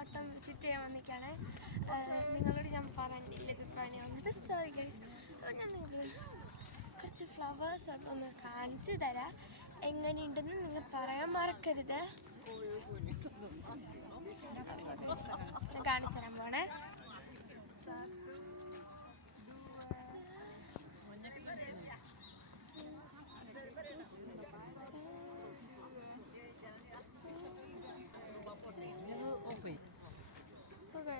തോട്ടം വിസിറ്റ് ചെയ്യാൻ വന്നിട്ടാണ്. നിങ്ങളോട് ഞാൻ പറഞ്ഞില്ല ജപ്പാനി വന്നത്. Sorry guys. ഞാൻ നിങ്ങൾക്ക് കുറച്ച് ഫ്ലവേഴ്സൊക്കെ ഒന്ന് കാണിച്ചു തരാം. എങ്ങനെയുണ്ടെന്ന് നിങ്ങൾ പറയാൻ മറക്കരുത്. ഞാൻ കാണിച്ചു തരാൻ പോണേ. കുറേ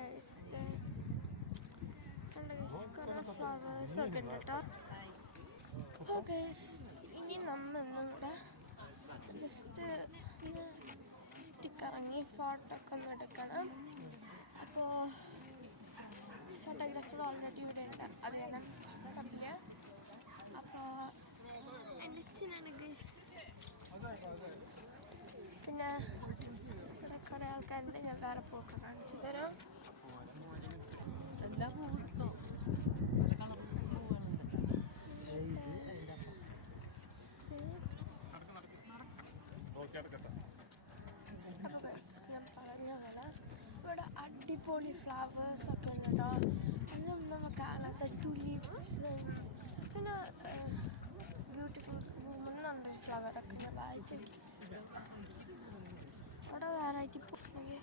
ഫ്ലവേഴ്സൊക്കെ ഉണ്ട് കേട്ടോ. ഇനി നമ്മളിവിടെ ജസ്റ്റ് ഒന്ന് ചുറ്റിക്കറങ്ങി ഫോട്ടോ ഒക്കെ ഒന്ന് എടുക്കണം. അപ്പോൾ ഫോട്ടോഗ്രാഫർ ഓൾറെഡി ഇവിടെ ഉണ്ട്, അത് ഞാൻ കണ്ടില്ല. അപ്പോൾ എൻ്റെ അച്ഛനാണ് ഗൈസ്. പിന്നെ ഇവിടെ കുറേ ആൾക്കാരുണ്ട്. ഞാൻ വേറെ പൂക്കൾ കാണിച്ചു തരാം. ഞാൻ പറഞ്ഞ പോലെ ഇവിടെ അടിപൊളി ഫ്ലവേഴ്സൊക്കെ ഉണ്ട് കേട്ടോ. ഒന്നും നമുക്ക് കാണാത്ത ടുലിപ്സ്, പിന്നെ ബ്യൂട്ടിഫുൾ വുമൺ ഫ്ലവറൊക്കെ ഞാൻ വായിച്ചു നോക്കി. അവിടെ വെറൈറ്റി പൂസൊക്കെ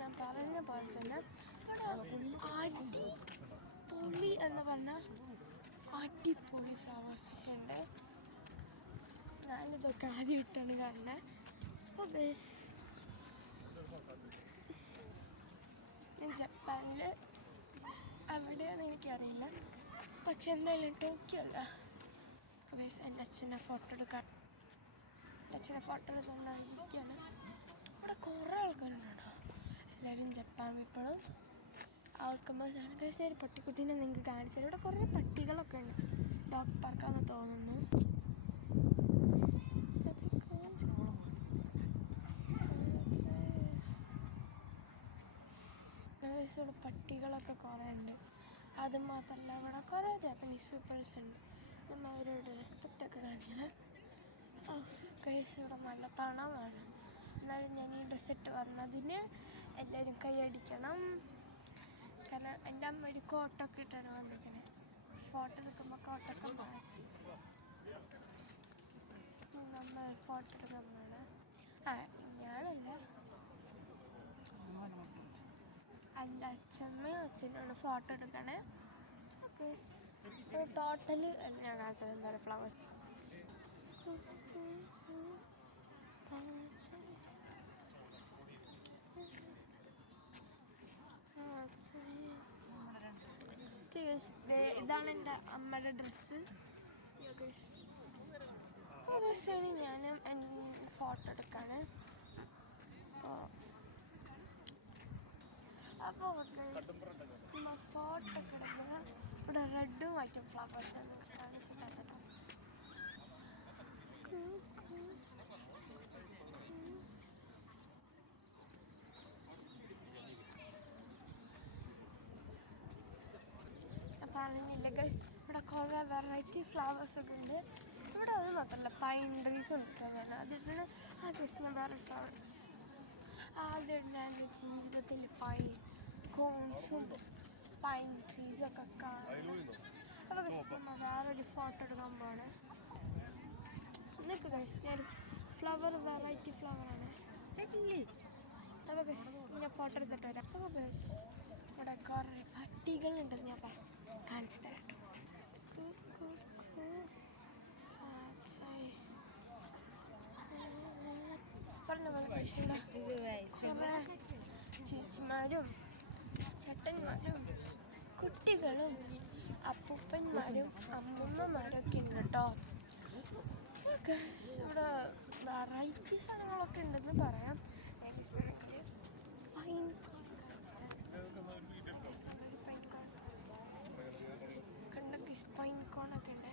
ഞാൻ പറഞ്ഞ പോലെ തന്നെ അടിപൊളി എന്ന് പറഞ്ഞാൽ അടിപൊളി ഫ്ലവേഴ്സൊക്കെ ഉണ്ട്. ഞാനിതൊക്കെ ആദ്യമായിട്ടാണ് കാണുന്നത്. അപ്പോൾ ഞാൻ ജപ്പാനിൽ എവിടെയാണെന്ന് എനിക്കറിയില്ല, പക്ഷെ എന്തായാലും ടോക്കിയോ അല്ല. എൻ്റെ അച്ഛനെ ഫോട്ടോ എടുക്കാൻ എടുത്തുകൊണ്ടായിരിക്കുകയാണ്. ഇവിടെ കുറേ ആൾക്കാരുണ്ട് കേട്ടോ. എല്ലാവരും ജപ്പാൻ പീപ്പിളും ആൾക്കമ്പേഴ്സാണ്. ഗൈസ് ഒരു പട്ടിക്കുട്ടീനെ നിങ്ങൾക്ക് കാണിച്ചാൽ ഇവിടെ കുറേ പട്ടികളൊക്കെ ഉണ്ട്. ഡോഗ് പാർക്കാന്ന് തോന്നുന്നു. ഇവിടെ പട്ടികളൊക്കെ കുറേ ഉണ്ട്. അതുമാത്രമല്ല ഇവിടെ കുറേ ജാപ്പനീസ് പീപ്പിൾസ് ഉണ്ട്. നമ്മൾ അവരോട് റെസ്പെക്റ്റൊക്കെ കാണിച്ചത്. ഗൈസ് ഇവിടെ നല്ല തണവാണ്. എന്നാലും ഞാൻ ഈ ഡ്രസ്സ് ഇട്ട് വന്നതിന് എല്ലാവരും കൈയടിക്കണം. കാരണം എൻ്റെ അമ്മ ഒരു കോട്ടൊക്കെ ഇട്ടാണ് വന്നിരിക്കണേ. ഫോട്ടോ എടുക്കുമ്പോൾ കോട്ടൊക്കെ മാറ്റി നമ്മൾ ഫോട്ടോ എടുക്കുന്നതാണ്. ഞാനല്ല, എൻ്റെ അച്ഛമ്മയും അച്ഛനാണ് ഫോട്ടോ എടുക്കണേ. ടോട്ടൽ ഞാൻ കാണിച്ചത് എന്താണ് ഫ്ലവേഴ്സ്. ഇതാണ് എൻ്റെ അമ്മയുടെ ഡ്രസ്സ്. ഞാനും ഫോട്ടോ എടുക്കാണ്. അപ്പോൾ ഫോട്ടോ ഒക്കെ എടുക്കുക. ഇവിടെ റെഡും വൈറ്റും ഫ്ലവേഴ്സ് കാണിച്ചിട്ടുണ്ട് കേട്ടോ. പറഞ്ഞില്ല ഗൈസ്, ഇവിടെ കുറേ വെറൈറ്റി ഫ്ലവേഴ്സൊക്കെ ഉണ്ട്. ഇവിടെ അത് മാത്രമല്ല പൈൻ ട്രീസും ഉണ്ട്. അതിട്ടാണ് ആ ഗൈസ് ഞാൻ വേറെ ഫ്ലവർ ആദ്യമായിട്ട് ഞാൻ എൻ്റെ ജീവിതത്തിൽ കോൺസും പൈൻ ട്രീസൊക്കെ കാണും. അപ്പോൾ ഗൈസ് നമ്മൾ വേറൊരു ഫോട്ടോ എടുക്കാൻ പോവാണ്. നിൽക്കുക ഗൈസ്, ഞാൻ വെറൈറ്റി ഫ്ലവറാണ്. അപ്പോൾ ഗൈസ് ഞാൻ ഫോട്ടോ എടുത്തിട്ട് വരാം. അപ്പോൾ ഗൈസ് ഇവിടെ കുറേ പട്ടികളുണ്ടെന്ന് ഞാൻ കാണിച്ചു തരാം കേട്ടോ. പറഞ്ഞ പോലെ കഴിച്ചില്ല. കുറേ ചേച്ചിമാരും ചേട്ടന്മാരും കുട്ടികളും അപ്പൂപ്പന്മാരും അമ്മൂമ്മമാരൊക്കെ ഉണ്ട് കേട്ടോ. ഇവിടെ വെറൈറ്റി സാധനങ്ങളൊക്കെ ഉണ്ടെന്ന് പറയാം. പൈൻ കോണൊക്കെ ഉണ്ട്.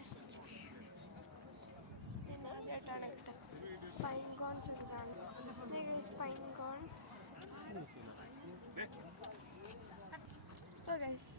ഞാൻ ആദ്യമായിട്ടാണ് കിട്ടുക പൈൻ കോൺസ് ഇതാണ്. signing on. അപ്പോൾ ഗൈസ്